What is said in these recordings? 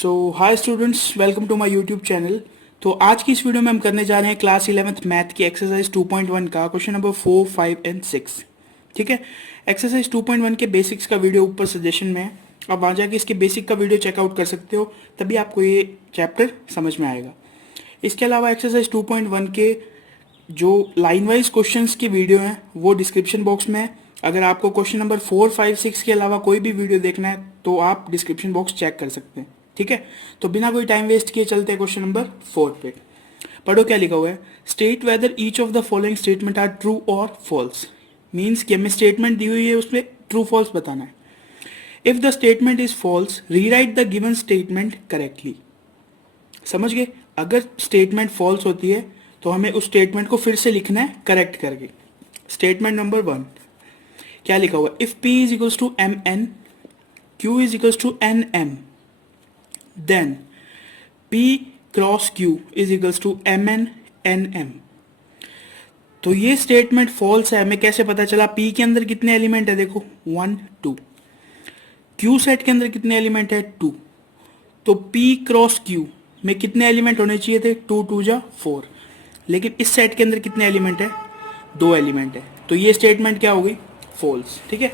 So hi students, welcome to my YouTube channel. तो आज की इस वीडियो में हम करने जा रहे हैं क्लास 11th मैथ की एक्सरसाइज 2.1 का क्वेश्चन नंबर 4, 5 एंड 6। ठीक है, एक्सरसाइज 2.1 के बेसिक्स का वीडियो ऊपर सजेशन में है। आप वहाँ जाके इसके बेसिक का वीडियो चेकआउट कर सकते हो, तभी आपको ये चैप्टर समझ में आएगा। इसके अलावा एक्सरसाइज 2.1 के जो लाइन वाइज क्वेश्चंस की वीडियो हैं वो डिस्क्रिप्शन बॉक्स में है। अगर आपको क्वेश्चन नंबर 4, 5, 6 के अलावा कोई भी वीडियो देखना है तो आप डिस्क्रिप्शन बॉक्स चेक कर सकते हैं। ठीक है, तो बिना कोई टाइम वेस्ट किए चलते हैं क्वेश्चन नंबर 4 पे। पढ़ो क्या लिखा हुआ है। State whether each of the following statement are true और फॉल्स। मीन्स कि हमें स्टेटमेंट दी हुई है, उसमें ट्रू फॉल्स बताना है। If the statement is false, rewrite the given statement correctly. समझ गए? अगर स्टेटमेंट फॉल्स होती है तो हमें उस स्टेटमेंट को फिर से लिखना है करेक्ट करके। स्टेटमेंट नंबर 1 क्या लिखा हुआ है। If P is equals to M N, Q is equals to N M, then P cross Q is equals to M N N M. तो ये स्टेटमेंट फॉल्स है। हमें कैसे पता चला? P के अंदर कितने एलिमेंट है? देखो 1 2। Q सेट के अंदर कितने एलिमेंट है? 2। तो P क्रॉस Q में कितने एलिमेंट होने चाहिए थे? 2 2 जा 4। लेकिन इस सेट के अंदर कितने एलिमेंट है? 2 एलिमेंट है। तो ये स्टेटमेंट क्या हो गई? फॉल्स। ठीक है,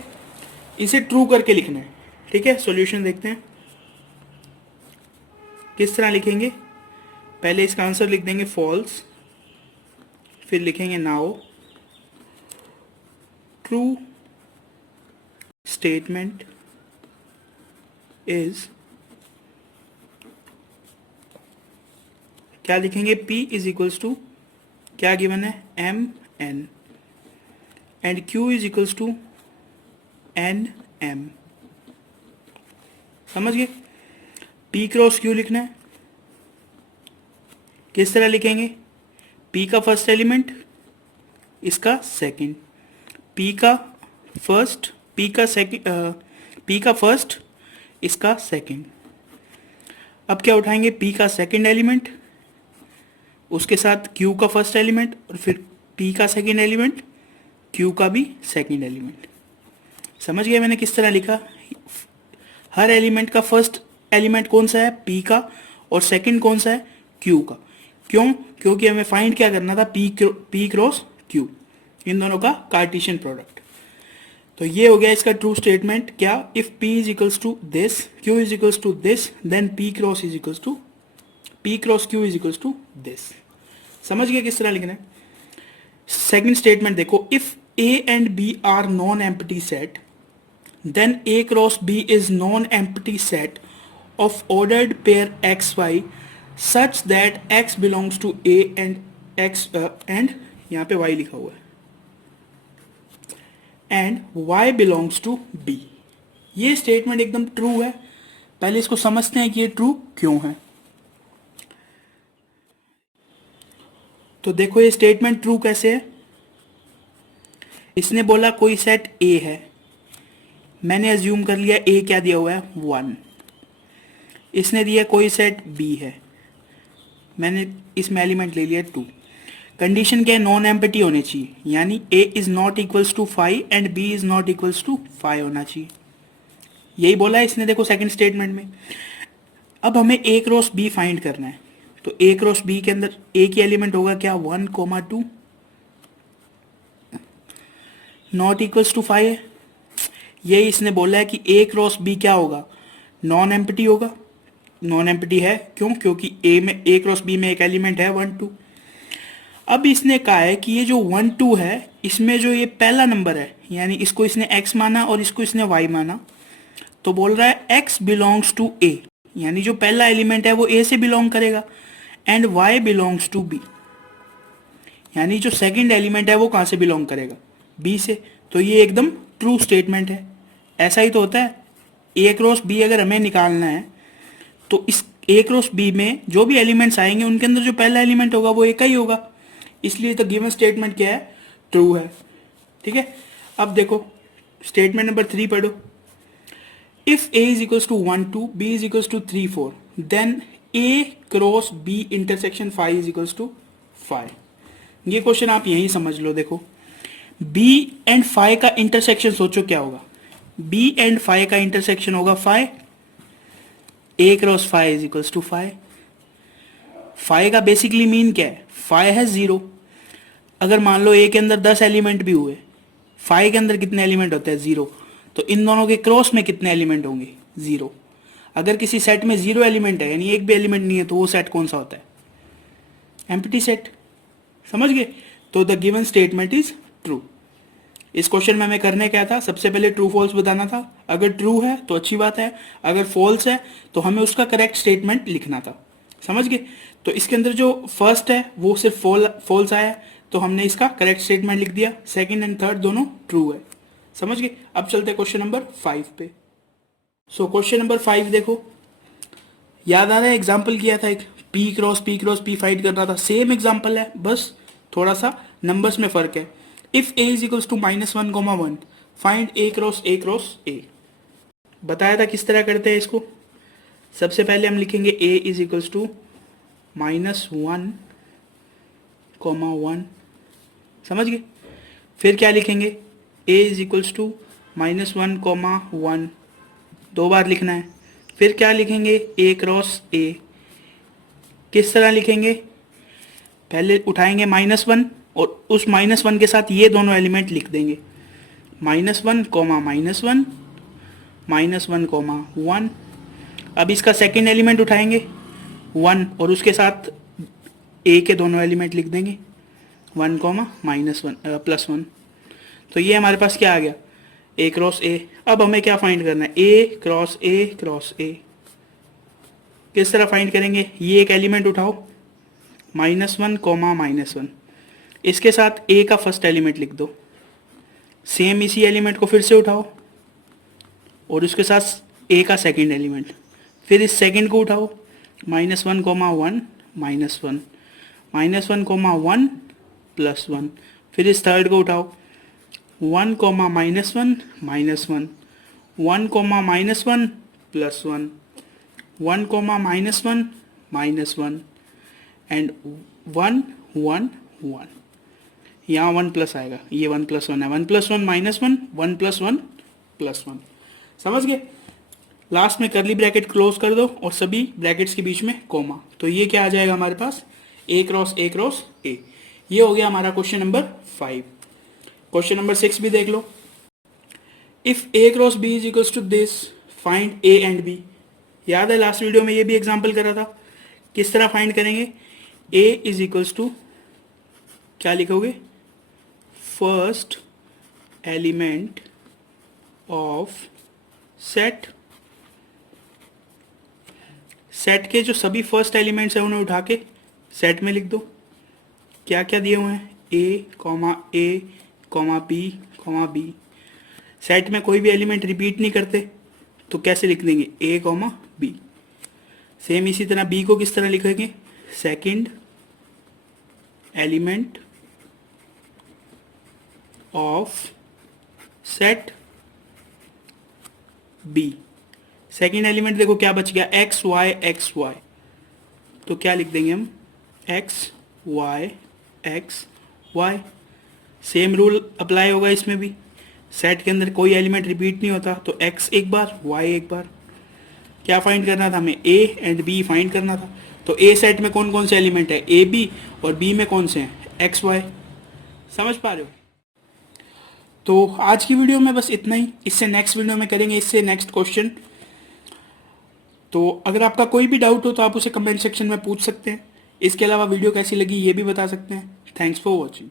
इसे ट्रू करके लिखना है। ठीक है, सॉल्यूशन देखते हैं किस तरह लिखेंगे। पहले इसका आंसर लिख देंगे फॉल्स, फिर लिखेंगे नाउ ट्रू स्टेटमेंट इज, क्या लिखेंगे? P इज इक्वल्स टू क्या गिवन है? M N, and Q is equals to N M. समझ गए? P क्रॉस Q लिखना है। किस तरह लिखेंगे? P का फर्स्ट एलिमेंट, इसका सेकंड, P का फर्स्ट, P का सेकंड, P का फर्स्ट, इसका सेकंड। अब क्या उठाएंगे? P का सेकंड एलिमेंट, उसके साथ Q का फर्स्ट एलिमेंट, और फिर P का सेकंड एलिमेंट, Q का भी सेकंड एलिमेंट। समझ गए मैंने किस तरह लिखा? हर एलिमेंट का फर्स्ट एलिमेंट कौन सा है? P का, और सेकंड कौन सा है? Q का। क्यों? क्योंकि हमें फाइंड क्या करना था? P क्रॉस Q, इन दोनों का कार्टेशियन प्रोडक्ट। तो ये हो गया इसका ट्रू स्टेटमेंट। क्या? If P is equals to this, Q is equals to this, then P cross Q is equals to this. समझ गए किस तरह लिखना है? सेकंड स्टेटमेंट देखो। If A and B are non empty set, then A cross B is non-empty set of ordered pair XY such that X belongs to A and and यहाँ पे Y लिखा हुआ है, and Y belongs to B। ये statement एकदम true है। पहले इसको समझते हैं कि ये ट्रू क्यों है। तो देखो ये स्टेटमेंट ट्रू कैसे है। इसने बोला कोई सेट A है, मैंने अज्यूम कर लिया A क्या दिया हुआ है? 1। इसने दिया कोई सेट B है, मैंने इसमें एलिमेंट ले लिया 2। कंडीशन क्या है? नॉन एम्प्टी होने चाहिए, यानी A is not equals to 5 and B is not equals to 5 होना चाहिए। यही बोला है इसने, देखो सेकंड स्टेटमेंट में। अब हमें A क्रॉस B फाइंड करना है। तो A क्रॉस B के अंदर A की एलिमेंट होगा क्या? 1, 2, नॉट इक्वल्स टू 5 है। यही इसने बोला है कि A क्रॉस B क्या होगा? नॉन एम्प्टी होगा। नॉन एम्प्टी है क्यों? क्योंकि A क्रॉस B में एक एलिमेंट है 1 2। अब इसने कहा है कि ये जो 1 2 है, इसमें जो ये पहला नंबर है, यानी इसको इसने x माना और इसको इसने y माना, तो बोल रहा है x बिलोंग्स टू A, यानी जो पहला एलिमेंट है वो A से बिलोंग करेगा, and y belongs to B, यानी जो सेकंड एलिमेंट है वो कहाँ से बिलोंग करेगा? B से। तो ये एकदम ट्रू स्टेटमेंट है। ऐसा ही तो होता है। A क्रॉस B अगर हमें निकालना है तो इस A क्रॉस B में जो भी एलिमेंट्स आएंगे उनके अंदर जो पहला एलिमेंट होगा वो एक ही होगा, इसलिए तो गिवन स्टेटमेंट क्या है? ट्रू है। ठीक है, अब देखो स्टेटमेंट नंबर 3 पढ़ो। If A is equals to 1 2, B is equals to 3 4, then A cross B intersection 5 is equals to 5। ये क्वेश्चन आप यही समझ लो। देखो B एंड 5 का इंटरसेक्शन सोचो क्या होगा? B एंड 5 का इंटरसेक्शन होगा 5, A cross five is equals to five. Five का बेसिकली मीन क्या है, फाइव है जीरो। अगर मान लो ए के अंदर 10 एलिमेंट भी हुए, फाइव के अंदर कितने एलिमेंट होते हैं, जीरो, तो इन दोनों के क्रॉस में कितने एलिमेंट होंगे, जीरो। अगर किसी सेट में जीरो एलिमेंट है यानी एक भी एलिमेंट नहीं है, तो वो सेट कौन सा होता है, एम्प्टी सेट। समझ गए। तो the given statement is true. इस क्वेश्चन में हमें करने क्या था, सबसे पहले ट्रू फॉल्स बताना था। अगर ट्रू है तो अच्छी बात है, अगर फॉल्स है तो हमें उसका करेक्ट स्टेटमेंट लिखना था। समझ गए। तो इसके अंदर जो फर्स्ट है वो सिर्फ फॉल्स आया, तो हमने इसका करेक्ट स्टेटमेंट लिख दिया। सेकंड एंड थर्ड दोनों ट्रू है। समझ गए। अब चलते हैं क्वेश्चन नंबर 5 पे। सो क्वेश्चन नंबर 5 देखो, याद आ रहा है एग्जाम्पल किया था एक, पी क्रॉस पी फाइंड करना था। सेम एग्जाम्पल है, बस थोड़ा सा नंबर्स में फर्क है। If A is equals to -1, find A cross A. बताया था किस तरह करते हैं इसको। सबसे पहले हम लिखेंगे ए इज इक्वल्स टू -1, समझ गए। फिर क्या लिखेंगे, ए इज इक्वल्स टू -1, 2 बार लिखना है। फिर क्या लिखेंगे, ए क्रॉस ए। किस तरह लिखेंगे, पहले उठाएंगे -1 और उस -1 के साथ ये दोनों एलिमेंट लिख देंगे, -1, -1, अब इसका सेकेंड एलिमेंट उठाएंगे 1 और उसके साथ ए के दोनों एलिमेंट लिख देंगे 1, +1। तो ये हमारे पास क्या आ गया, ए क्रॉस ए। अब हमें क्या फाइंड करना है, ए क्रॉस ए। किस तरह फाइंड करेंगे, ये एक एलिमेंट उठाओ -1, इसके साथ ए का फर्स्ट एलिमेंट लिख दो। सेम इसी एलिमेंट को फिर से उठाओ और उसके साथ ए का सेकंड एलिमेंट। फिर इस सेकंड को उठाओ -1, -1, -1, +1। फिर इस थर्ड को उठाओ 1, -1, -1, 1, -1, +1, 1, -1, एंड 1, 1, 1। यहाँ 1 प्लस आएगा, ये 1 + 1 है, 1 + 1 -1, 1 + 1 +1। समझ गए। लास्ट में कर्ली ब्रैकेट क्लोज कर दो और सभी ब्रैकेट्स के बीच में कोमा। तो ये क्या आ जाएगा हमारे पास, ए क्रॉस ए। ये हो गया हमारा क्वेश्चन नंबर 5। क्वेश्चन नंबर 6 भी देख लो। If A cross B is equals to this, find A and B. याद है लास्ट वीडियो में ये भी एग्जांपल करा था। किस तरह फाइंड करेंगे, ए इज इक्वल्स टू क्या लिखोगे, first element of set. Set के जो सभी फर्स्ट एलिमेंट्स हैं उन्हें उठा के सेट में लिख दो। क्या क्या दिए हुए हैं, ए, बी। सेट में कोई भी एलिमेंट रिपीट नहीं करते, तो कैसे लिख देंगे, ए, बी। सेम इसी तरह बी को किस तरह लिखेंगे, second element of set B. Second element देखो क्या बच गया, एक्स वाई। तो क्या लिख देंगे हम, X Y. Same rule apply होगा इसमें भी। सेट के अंदर कोई एलिमेंट रिपीट नहीं होता, तो एक्स एक बार, वाई एक बार। क्या फाइंड करना था हमें, ए एंड बी फाइंड करना था। तो ए सेट में कौन कौन से एलिमेंट है, ए बी, और बी में कौन से हैं, एक्स वाई। समझ पा रहे हो। तो आज की वीडियो में बस इतना ही। इससे नेक्स्ट वीडियो में करेंगे इससे नेक्स्ट क्वेश्चन। तो अगर आपका कोई भी डाउट हो तो आप उसे कमेंट सेक्शन में पूछ सकते हैं। इसके अलावा वीडियो कैसी लगी ये भी बता सकते हैं। Thanks for watching.